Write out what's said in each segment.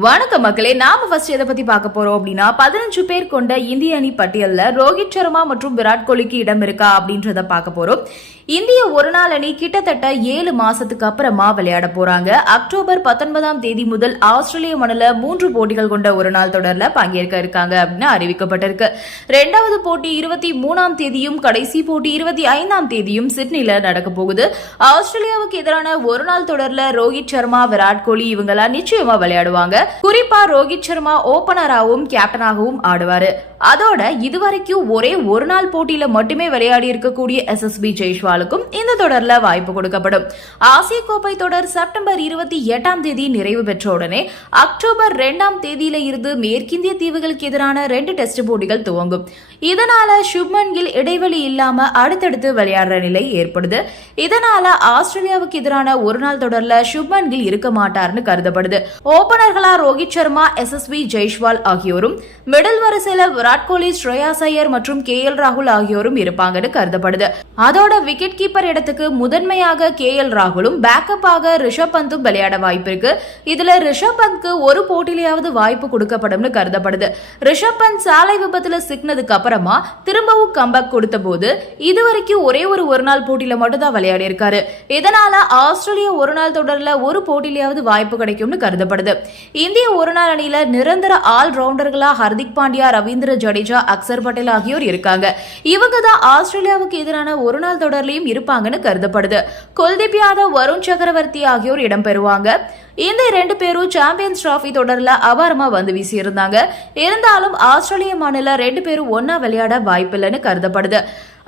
வணக்கம் மக்களே நாம ஃபர்ஸ்ட் எதை பத்தி பார்க்க போறோம் அப்படின்னா பதினஞ்சு பேர் கொண்ட இந்திய அணி பட்டியல்ல ரோஹித் சர்மா மற்றும் விராட் கோலிக்கு இடம் இருக்கா அப்படின்றத பார்க்க போறோம். இந்திய ஒரு நாள் அணி கிட்டத்தட்ட ஏழு மாசத்துக்கு அப்புறமா விளையாட போறாங்க. அக்டோபர் பத்தொன்பதாம் தேதி முதல் ஆஸ்திரேலிய மண்ணில் மூன்று போட்டிகள் கொண்ட ஒரு நாள் தொடர்ல பங்கேற்க இருக்காங்க அப்படின்னு அறிவிக்கப்பட்டிருக்கு. ரெண்டாவது போட்டி இருபத்தி மூணாம் தேதியும் கடைசி போட்டி இருபத்தி ஐந்தாம் தேதியும் சிட்னில நடக்க போகுது. ஆஸ்திரேலியாவுக்கு எதிரான ஒரு நாள் தொடர்ல ரோஹித் சர்மா விராட் கோலி இவங்கெல்லாம் நிச்சயமா விளையாடுவாங்க. குறிப்பா ரோஹித் சர்மா ஓபனராகவும் கேப்டனாகவும் ஆடுவாரு. அதோட இதுவரைக்கும் ஒரே ஒரு நாள் போட்டியில மட்டுமே விளையாடி இருக்கக்கூடிய எஸ் எஸ் பி ஜெய்ஷ்வாலுக்கும் இந்த தொடர்ல வாய்ப்பு கொடுக்கப்படும். ஆசிய கோப்பை தொடர் செப்டம்பர் இருபத்தி எட்டாம் தேதி நிறைவு பெற்ற உடனே அக்டோபர் ரெண்டாம் தேதியில இருந்து மேற்கிந்திய தீவுகளுக்கு எதிரான ரெண்டு டெஸ்ட் போட்டிகள் துவங்கும். இதனால சுப்மன் கில் இடைவெளி இல்லாம அடுத்தடுத்து விளையாடுற நிலை ஏற்படுது. இதனால ஆஸ்திரேலியாவுக்கு எதிரான ஒரு நாள் தொடர்ல சுப்மன் கில் இருக்க மாட்டார்னு கருதப்படுது. ஓபனர்களா ரோஹித் சர்மா எஸ் எஸ் பி ஜெய்ஷ்வால் ஆகியோரும் மிடில் வரிசையில விராட் கோலி ஸ்ரேயாஸ் ஐயர் மற்றும் கே எல் ராகுல் ஆகியோரும் இருப்பாங்கன்னு கருதப்படுது. அதோட விக்கெட் கீப்பர் இடத்துக்கு முதன்மையாக கே எல் ராகுலும் பேக்கப்பாக ரிஷப் பந்தும் விளையாட வாய்ப்பு இருக்கு. இதுல ரிஷப் பந்த்க்கு ஒரு போட்டியிலாவது வாய்ப்பு கொடுக்கப்படும்னு கருதப்படுது. ரிஷப் பந்த் சாலை விபத்துல சிக்னதுக்கு அப்புறமா திரும்பவும் கம்பேக் கொடுத்த போது இதுவரைக்கும் ஒரே ஒரு ஒரு நாள் போட்டியில மட்டும் தான் விளையாடி இருக்காரு. இதனால ஆஸ்திரேலிய ஒரு நாள் தொடர்ல ஒரு போட்டியிலேயாவது வாய்ப்பு கிடைக்கும்னு கருதப்படுது. இந்திய ஒரு நாள் அணியில நிரந்தர ஆல் ரவுண்டர்களா ஹர்திக் பாண்டியா ரவீந்திர ஜடேஜா அக்சர் பட்டேல் ஆகியோர் இருக்காங்க. இவங்க தான் ஆஸ்திரேலியாவுக்கு எதிரான ஒரு நாள் தொடர்லையும் இருப்பாங்கன்னு கருதப்படுது. குல்தீப் யாதவ் வருண் சக்கரவர்த்தி ஆகியோர் இடம்பெறுவாங்க இந்த ரெண்டு பேரும் சாம்பியன்ஸ் டிராஃபி தொடர்ல அபாரமா வந்து வீசியிருந்தாங்க. இருந்தாலும் ஆஸ்திரேலிய மாநில ரெண்டு பேரும் ஒன்னா விளையாட வாய்ப்பில்லைன்னு கருதப்படுது.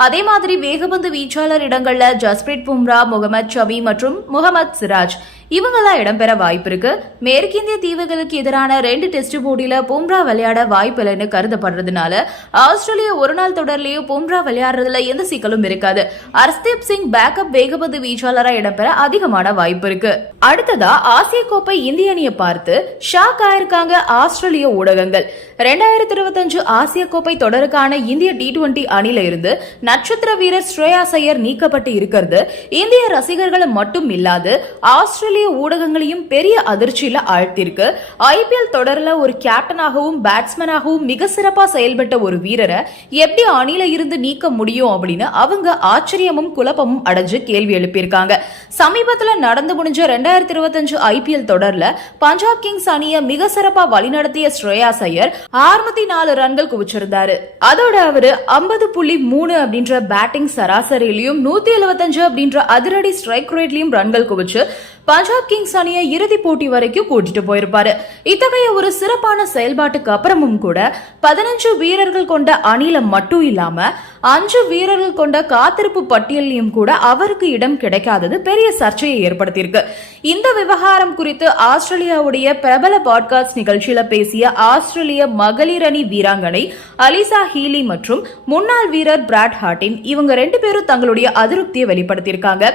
அதே மாதிரி வேகபந்து வீச்சாளர் இடங்கள்ல ஜஸ்பிரீத் பும்ரா முகமது ஷமி மற்றும் முகமது சிராஜ். இவங்கெல்லாம் இடம்பெற வாய்ப்பு இருக்கு. மேற்கிந்திய தீவுகளுக்கு எதிரான ரெண்டு டெஸ்ட் போட்டியில பும்ரா விளையாட வாய்ப்பு இல்லைன்னு கருதப்படுறதுனால ஆஸ்திரேலியா ஒரு நாள் தொடர்லயும் பும்ரா விளையாடுறதுல எந்த சிக்கலும் இருக்காது. ஹர்ஸ்தீப் சிங் பேக்கப் வேகபந்து வீச்சாளராக இடம்பெற அதிகமான வாய்ப்பு இருக்கு. அடுத்ததா ஆசிய கோப்பை இந்திய அணியை பார்த்து ஷாக் ஆயிருக்காங்க ஆஸ்திரேலிய ஊடகங்கள். ரெண்டாயிரத்தி இருபத்தஞ்சு ஆசிய கோப்பை தொடருக்கான இந்திய டி டுவெண்டி அணில இருந்து நட்சத்திர வீரர் ஸ்ரேயா ஐயர் நீக்கப்பட்டு இருக்கிறது. இந்திய ரசிகர்களை மட்டும் இல்லாது ஆஸ்திரேலிய ஊடகங்களையும் பெரிய அதிர்ச்சியில ஆழ்த்திருக்கு ஐபிஎல் தொடரில் ஒரு கேப்டனாகவும் பேட்ஸ்மேனாகவும் மிக சிறப்பா செயல்பட்ட ஒரு வீரரை எப்படி அணில இருந்து நீக்க முடியும் அப்படின்னு அவங்க ஆச்சரியமும் குழப்பமும் அடைஞ்சு கேள்வி எழுப்பியிருக்காங்க. சமீபத்தில் நடந்து முடிஞ்ச ரெண்டாயிரத்தி இருபத்தஞ்சு ஐபிஎல் தொடர்ல பஞ்சாப் கிங்ஸ் அணியை மிக சிறப்பா வழிநடத்திய ஸ்ரேயாஸ் ஐயர் அறுநூத்தி நாலு ரன்கள் குவிச்சிருந்தாரு. அதோட அவரு ஐம்பது புள்ளி மூணு அப்படின்ற பேட்டிங் சராசரியிலையும் நூத்தி எழுபத்தஞ்சு அப்படின்ற அதிரடி ஸ்ட்ரைக் ரேட்லயும் ரன்கள் குவிச்சு பஞ்சாப் கிங்ஸ் அணியை இறுதி போட்டி வரைக்கும் கூட்டிட்டு போயிருப்பாரு. இத்தகைய ஒரு சிறப்பான செயல்பாட்டுக்கு அப்புறமும் கூட பதினஞ்சு வீரர்கள் கொண்ட அணியில மட்டும் இல்லாம அஞ்சு வீரர்கள் கொண்ட காத்திருப்பு பட்டியலையும் கூட அவருக்கு இடம் கிடைக்காதது பெரிய சர்ச்சையை ஏற்படுத்தியிருக்கு. இந்த விவகாரம் குறித்து ஆஸ்திரேலியாவுடைய பிரபல பாட்காஸ்ட் நிகழ்ச்சியில பேசிய ஆஸ்திரேலிய மகளிர் அணி வீராங்கனை அலிசா ஹீலி மற்றும் முன்னாள் வீரர் பிராட் ஹார்டின் இவங்க ரெண்டு பேரும் தங்களுடைய அதிருப்தியை வெளிப்படுத்தியிருக்காங்க.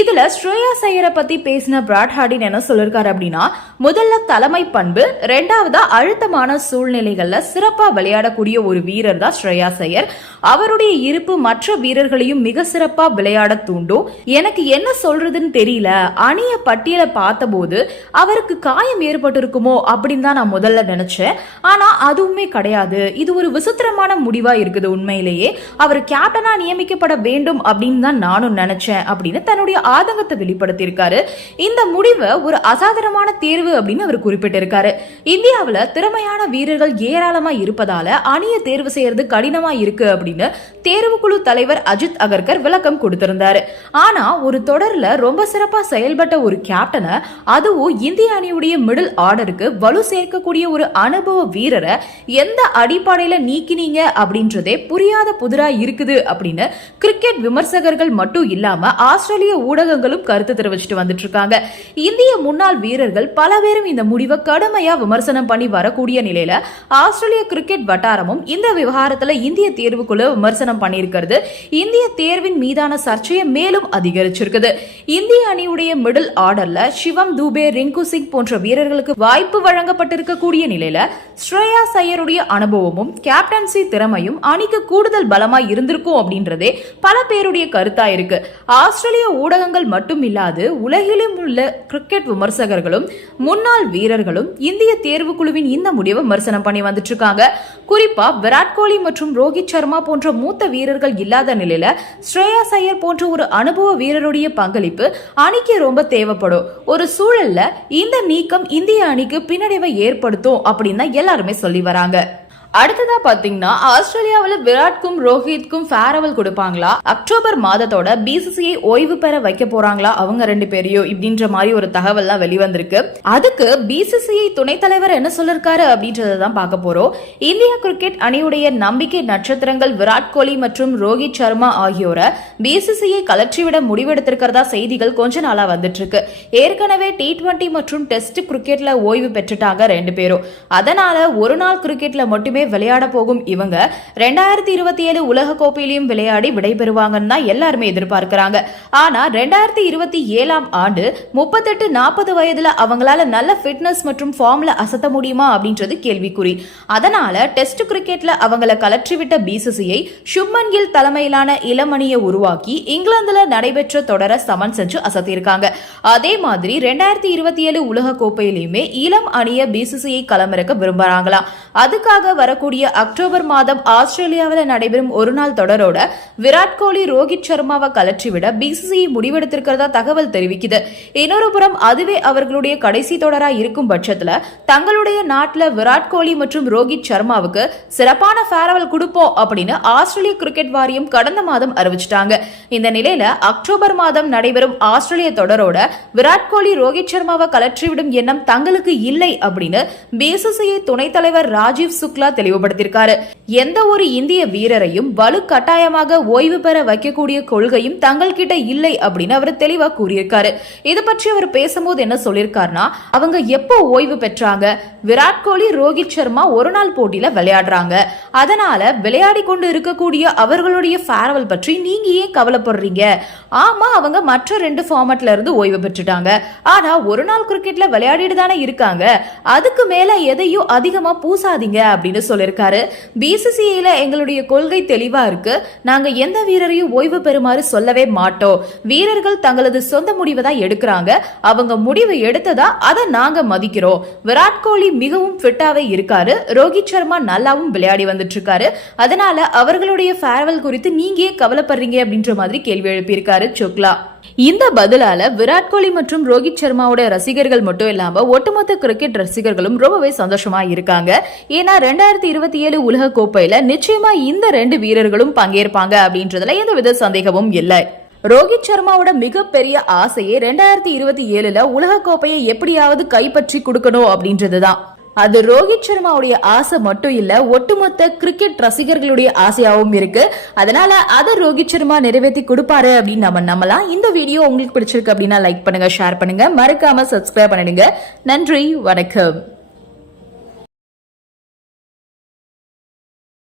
இதுல ஸ்ரேயா ஐயரை பத்தி பேசின பிராட் ஹார்டின் என்ன சொல்லிருக்காரு அப்படின்னா முதல்ல தலைமை பண்பு ரெண்டாவதா அழுத்தமான சூழ்நிலைகள்ல சிறப்பா விளையாடக்கூடிய ஒரு வீரர் தான் ஸ்ரேயா சையர். அவருடைய இருப்பு மற்ற வீரர்களையும் மிக சிறப்பா விளையாட தூண்டும் எனக்கு என்ன சொல்றதுன்னு தெரியல. அணிய பட்டியலை பார்த்தபோது அவருக்கு காயம் ஏற்பட்டிருக்குமோ அப்படின்னு தான் நான் முதல்ல நினைச்சேன். ஆனா அதுவுமே கிடையாது. இது ஒரு விசித்திரமான முடிவா இருக்குது உண்மையிலேயே. அவர் கேப்டனா நியமிக்கப்பட வேண்டும் அப்படின்னு தான் நானும் நினைச்சேன் அப்படின்னு தன்னுடைய ஆதங்கத்தை வெளிப்படுத்தியிருக்காரு. இந்த முடிவை ஒரு அசாதாரணமான தேர்வு அப்படின்னு அவர் குறிப்பிட்டிருக்காரு. இந்தியாவில் திறமையான வீரர்கள் ஏராளமா இருப்பதால அணியை தேர்வு செய்யறது கடினமா இருக்கு அப்படின்னு தேர்வுக்குழு தலைவர் அஜித் அகர்கர் விளக்கம் கொடுத்திருந்தார். ஆனா ஒரு தொடர்ல ரொம்ப சிறப்பா செயல்பட்ட ஒரு கேப்டனை அதுவும் இந்திய அணியுடைய மிடில் ஆர்டருக்கு வலு சேர்க்கக்கூடிய ஒரு அனுபவ வீரரை எந்த அடிப்படையில நீக்கினீங்க அப்படின்றதே புரியாத புதிரா இருக்குது அப்படின்னு கிரிக்கெட் விமர்சகர்கள் மட்டும் இல்லாம ஆஸ்திரேலிய ஊடகங்களும் கருத்து தெரிவிச்சுட்டு வந்துட்டு இருக்காங்க இந்திய முன்னாள் வீரர்கள் பல பேரும் இந்த முடிவை கடுமையா விமர்சனம் பண்ணி வரக்கூடிய நிலையில ஆஸ்திரேலிய கிரிக்கெட் வட்டாரமும் இந்த விவகாரத்துல இந்திய தேர்வுக்குழு விமர்சனம் விமர்சனம் பண்ணியிருக்கிறது. இந்திய தேர்வின் மீதான சர்ச்சையை மேலும் அதிகரிச்சிருக்குது. இந்திய அணியுடைய மிடில் ஆர்டர்ல சிவம் தூபே ரிங்கு சிங் போன்ற வீரர்களுக்கு வாய்ப்பு வழங்கப்பட்டிருக்கக்கூடிய நிலையில ஸ்ரேயா சையருடைய அனுபவமும் கேப்டன்சி திறமையும் அணிக்கு கூடுதல் பலமா இருந்திருக்கும் அப்படின்றதே பல பேருடைய கருத்தா இருக்கு. ஆஸ்திரேலிய ஊடகங்கள் மட்டும் இல்லாது உலகிலும் உள்ள கிரிக்கெட் விமர்சகர்களும் முன்னாள் வீரர்களும் இந்திய தேர்வு குழுவின் இந்த முடிவை விமர்சனம் பண்ணி வந்துட்டு இருக்காங்க. குறிப்பா விராட் கோலி மற்றும் ரோஹித் சர்மா போன்ற மூத்த வீரர்கள் இல்லாத நிலையில ஸ்ரேயாஸ் ஐயர் போன்ற ஒரு அனுபவ வீரருடைய பங்களிப்பு அணிக்கு ரொம்ப தேவைப்படும். ஒரு சூழல்ல இந்த நீக்கம் இந்திய அணிக்கு பின்னடைவை ஏற்படுத்தும் அப்படின்னு தான் எல்லாருமே சொல்லி வராங்க. அடுத்ததா பாத்தீங்கன்னா ஆஸ்திரேலியாவில் விராட்கும் ரோஹித்க்கும் ஃபேரவல் கொடுப்பாங்களா? அக்டோபர் மாதத்தோட பிசிசிஐ ஓய்வு பெற வைக்க போறாங்களா? அவங்க ரெண்டு பேரையும் இப்படின்ற மாதிரி ஒரு தகவல்லாம் வெளிவந்திருக்கு. அதுக்கு பிசிசிஐ துணைத் தலைவர் என்ன சொல்லிருக்காரு அப்படின்றத தான் பார்க்க போறோம். இந்தியா கிரிக்கெட் அணியுடைய நம்பிக்கை நட்சத்திரங்கள் விராட் கோலி மற்றும் ரோஹித் சர்மா ஆகியோரை பிசிசிஐ கலற்றிவிட முடிவெடுத்திருக்கிறதா செய்திகள் கொஞ்ச நாளா வந்துட்டு இருக்கு ஏற்கனவே டி ட்வெண்ட்டி மற்றும் டெஸ்ட் கிரிக்கெட்ல ஓய்வு பெற்றுட்டாங்க ரெண்டு பேரும். அதனால ஒரு நாள் கிரிக்கெட்ல மட்டுமே மட்டுமே விளையாட போகும் இவங்க ரெண்டாயிரத்தி இருபத்தி ஏழு உலக கோப்பையிலையும் விளையாடி விடைபெறுவாங்கன்னு தான் எல்லாருமே எதிர்பார்க்கிறாங்க. ஆனா ரெண்டாயிரத்தி இருபத்தி ஏழாம் ஆண்டு முப்பத்தெட்டு நாற்பது வயதுல அவங்களால நல்ல ஃபிட்னஸ் மற்றும் ஃபார்ம்ல அசத்த முடியுமா அப்படின்றது கேள்விக்குறி. அதனால டெஸ்ட் கிரிக்கெட்ல அவங்களை கலற்றிவிட்ட பிசிசிஐ சுப்மன் கில் தலைமையிலான இளமணியை உருவாக்கி இங்கிலாந்துல நடைபெற்ற தொடர சமன் செஞ்சு அசத்தியிருக்காங்க. அதே மாதிரி ரெண்டாயிரத்தி இருபத்தி ஏழு உலக கோப்பையிலுமே இளம் அணிய பிசிசிஐ களமிறக்க விரும்புறாங்களாம். அதுக்காக வர வரக்கூடிய அக்டோபர் மாதம் ஆஸ்திரேலியாவில் நடைபெறும் ஒரு நாள் தொடரோட விராட் கோலி ரோஹித் சர்மாவை கலற்றிவிட பிசிசிஐ முடிவெடுத்திருக்கிறதா தகவல் தெரிவிக்குது. இன்னொரு புறம் அதுவே அவர்களுடைய கடைசி தொடரா இருக்கும் பட்சத்துல தங்களுடைய நாட்டில் விராட் கோலி மற்றும் ரோஹித் சர்மாவுக்கு சிறப்பான ஃபேரவல் கொடுப்போம் அப்படின்னு ஆஸ்திரேலிய கிரிக்கெட் வாரியம் கடந்த மாதம் அறிவிச்சிட்டாங்க. இந்த நிலையில அக்டோபர் மாதம் நடைபெறும் ஆஸ்திரேலிய தொடரோட விராட் கோலி ரோஹித் சர்மாவை கலற்றிவிடும் எண்ணம் தங்களுக்கு இல்லை அப்படின்னு பிசிசிஐ துணைத் தலைவர் ராஜீவ் சுக்லா தெளிவுபடுத்தியிருக்காரு. எந்த ஒரு இந்திய வீரரையும் வலு கட்டாயமாக ஓய்வு பெற வைக்கக்கூடிய கொள்கையும் தங்கள் கிட்ட இல்லை அப்படின்னு அவர் தெளிவா கூறியிருக்காரு. இது பற்றி அவர் பேசும்போது என்ன சொல்லியிருக்காருன்னா அவங்க எப்போ ஓய்வு பெற்றாங்க? விராட் கோலி ரோஹித் சர்மா ஒரு நாள் போட்டியில விளையாடுறாங்க. அதனால விளையாடி கொண்டு இருக்கக்கூடிய அவர்களுடைய ஃபேர்வல் பற்றி நீங்க ஏன் கவலைப்படுறீங்க? ஆமா அவங்க மற்ற ரெண்டு ஃபார்மட்ல இருந்து ஓய்வு பெற்றுட்டாங்க. ஆனா ஒரு நாள் கிரிக்கெட்ல விளையாடிட்டு தானே இருக்காங்க. அதுக்கு மேல எதையும் அதிகமா பூசாதீங்க அப்படின்னு சொல்லியிருக்காரு. பிசிசிஐல எங்களுடைய கொள்கை தெளிவா இருக்கு. நாங்க எந்த வீரரையும் ஓய்வு பெறுமாறு சொல்லவே மாட்டோம். வீரர்கள் தங்களது சொந்த முடிவை தான் எடுக்கிறாங்க. அவங்க முடிவு எடுத்ததா அதை நாங்க மதிக்கிறோம். விராட் கோலி மிகவும் ஃபிட்டாவே இருக்காரு. ரோஹித் சர்மா நல்லாவும் விளையாடி வந்துட்டு இருக்காரு அதனால அவர்களுடைய ஃபேர்வெல் குறித்து நீங்க கவலைப்படுறீங்க அப்படின்ற மாதிரி கேள்வி எழுப்பியிருக்காரு சுக்லா. இந்த பதிலால விராட் கோலி மற்றும் ரோஹித் சர்மாவோட ரசிகர்கள் மட்டும் இல்லாம ஒட்டுமொத்த கிரிக்கெட் ரசிகர்களும் ரொம்பவே சந்தோஷமா இருக்காங்க. ஏன்னா ரெண்டாயிரத்தி இருபத்தி ஏழு உலக கோப்பையில நிச்சயமா இந்த ரெண்டு வீரர்களும் பங்கேற்பாங்க அப்படின்றதுல எந்தவித சந்தேகமும் இல்லை. ரோஹித் சர்மாவோட மிகப்பெரிய ஆசையே ரெண்டாயிரத்தி இருபத்தி ஏழுல உலக கோப்பையை எப்படியாவது கைப்பற்றி கொடுக்கணும் அப்படின்றதுதான். அது ரோஹித் சர்மாவுடைய ஆசை மட்டும் இல்ல ஒட்டுமொத்த கிரிக்கெட் ரசிகர்களுடைய ஆசையாவும் இருக்கு. அதனால அதை ரோஹித் சர்மா நிறைவேற்றி கொடுப்பாரு அப்படின்னு நம்ம நம்பலாம். இந்த வீடியோ உங்களுக்கு பிடிச்சிருக்கு அப்படின்னா லைக் பண்ணுங்க ஷேர் பண்ணுங்க. மறக்காம சப்ஸ்கிரைப் பண்ணிடுங்க. நன்றி வணக்கம்.